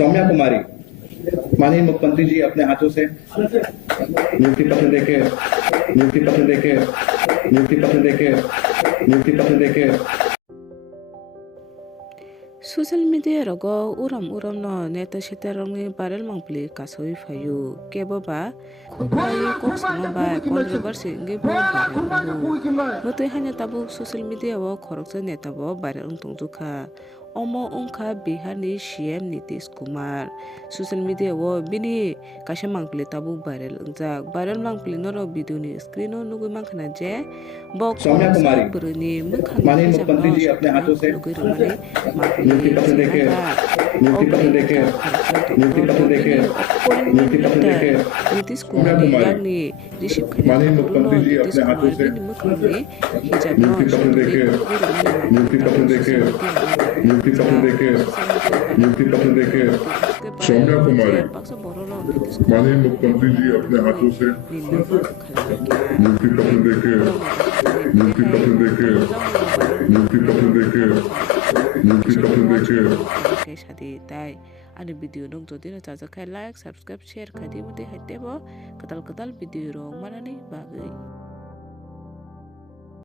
सौम्या कुमारी, माननीय मुख्यमंत्री जी अपने हाथों से नियुक्ति पत्र देके सोशल मीडिया रगो उरम no नेता seta rongni viral mangpli kasoi phayu keboba khabai koksama ba controversy ngi bo mutui hanya tabuk social media o khoroksa neta bo viral ungtongjuka omo ongkha Bihar ni CM Nitish Kumar social media o bini kaisa mangpli tabuk viral mangpli noro video ni screen o nugui mangkhana je bok Saumya Kumari, buruni माननीय मुख्यमंत्री जी अपने हाथों से नियुक्ति पत्र देके Nitish Kumar ni receive माननीय मुख्यमंत्री जी अपने हाथों से नियुक्ति पत्र देके सौम्या कुमारी, माननीय मुख्यमंत्री जी अपने हाथों से नियुक्ति पत्र देके साथी ताई ani video dong jodi na jajakai like subscribe share khadi mute haite bo katal video rong manani bagai